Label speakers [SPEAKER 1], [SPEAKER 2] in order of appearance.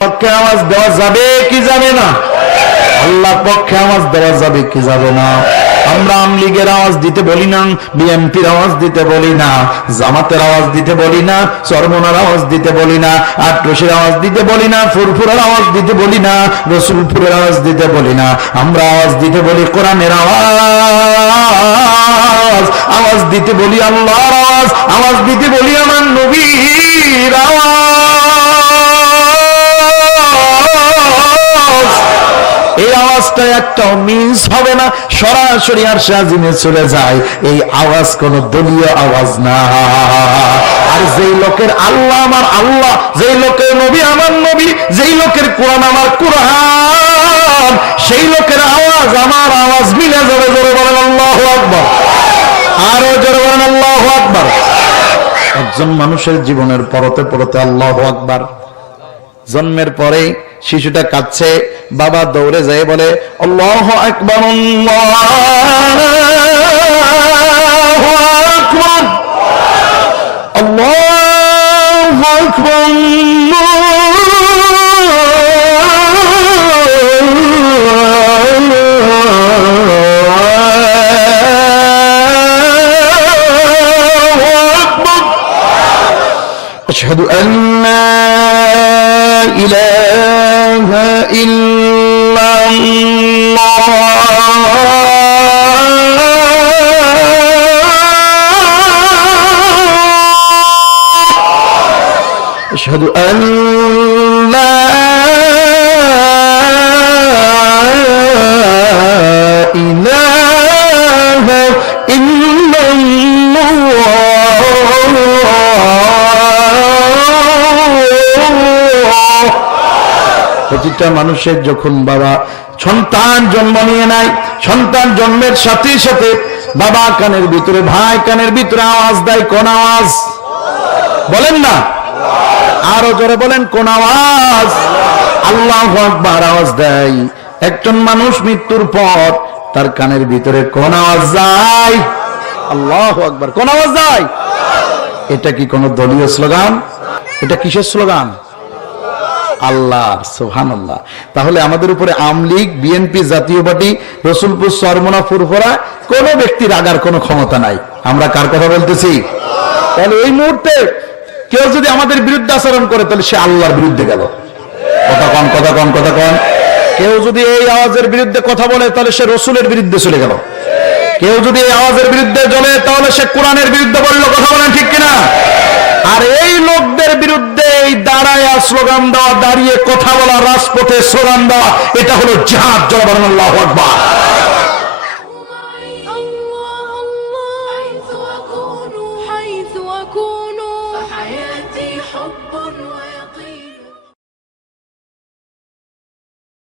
[SPEAKER 1] পক্ষে আওয়াজ দেওয়া যাবে কি যাবে না? আল্লাহ পক্ষে আওয়াজ দেওয়া যাবে কি যাবে না? আমরা আওয়ামী লীগের আওয়াজ দিতে বলি না বিএনপির আওয়াজ দিতে বলি না জামাতের আওয়াজ দিতে বলি না চরমনার আওয়াজ দিতে বলি না আটরসির আওয়াজ দিতে বলি না ফুরফুরের আওয়াজ দিতে বলি না রসুলপুরের আওয়াজ দিতে বলি না আমরা আওয়াজ দিতে বলি কোরআনের আওয়াজ আওয়াজ দিতে বলি আল্লাহর আওয়াজ আওয়াজ দিতে বলি আমার নবীর আওয়াজ একটাও মিস হবে না। সরাসরি আর সাজিনে চলে যায়। এই আওয়াজ কোন দলীয় আওয়াজ না। আর যেই লোকের আল্লাহ আমার আল্লাহ, যেই লোকের নবী আমার নবী, যেই লোকের কোরআন আমার কোরআন, সেই লোকের আওয়াজ আমার আওয়াজ মিলে যাবে। জোরে বলেন আল্লাহ আকবর। আরও জোরে বলেন আল্লাহ আকবর। একজন মানুষের জীবনের পরতে পরতে আল্লাহ আকবার। জন্মের পরে শিশুটা কাঁদছে বাবা দৌড়ে যায় বলে আল্লাহ আকবর আল্লাহ আকবর আকবর أشهد أن لا إله إلا الله. أشهد أن لا প্রতিটা মানুষের যখন বাবা সন্তান জন্ম নিয়ে নেয়, সন্তান জন্মের সাথে সাথে বাবা কানের ভিতরে ভাই, কানের ভিতরে আওয়াজ দেয়, কোন আওয়াজ? বলেন না? আরও জোরে বলেন, কোন আওয়াজ? আল্লাহ আকবার আওয়াজ দেয়। একজন মানুষ মৃত্যুর পর তার কানের ভিতরে কোন আওয়াজ যায়? আল্লাহ আকবার, কোন আওয়াজ যায়? এটা কি কোন দলীয় স্লোগান? এটা কিসের স্লোগান? আল্লাহ সোহান আল্লাহ তাহলে আমাদের উপরে আমলিগ বিএনপি জাতীয় পার্টি, রসুলপুর সরমনা ফুরফরা, কোন ব্যক্তির আগার কোনো ক্ষমতা নাই। আমরা কার কথা বলতেছি? তাহলে এই মুহূর্তে কেউ যদি আমাদের বিরুদ্ধে আচরণ করে, তাহলে সে আল্লাহর বিরুদ্ধে গেল। কথা কন কথা কন কথা কন। কেউ যদি এই আওয়াজের বিরুদ্ধে কথা বলে, তাহলে সে রসুলের বিরুদ্ধে চলে গেল। কেউ যদি এই আওয়াজের বিরুদ্ধে জ্বলে, তাহলে সে কোরআনের বিরুদ্ধে বলল, কথা বলেন ঠিক কিনা? আর এই লোকদের বিরুদ্ধে স্লোগান দেওয়া দাঁড়িয়ে কথা বলা রাজপথে স্লোগান দেওয়া এটা হলো জাহাজ জবান আল্লাহ আকবার
[SPEAKER 2] الله الله حيث أكون حيث أكون فحياتي حب ويقين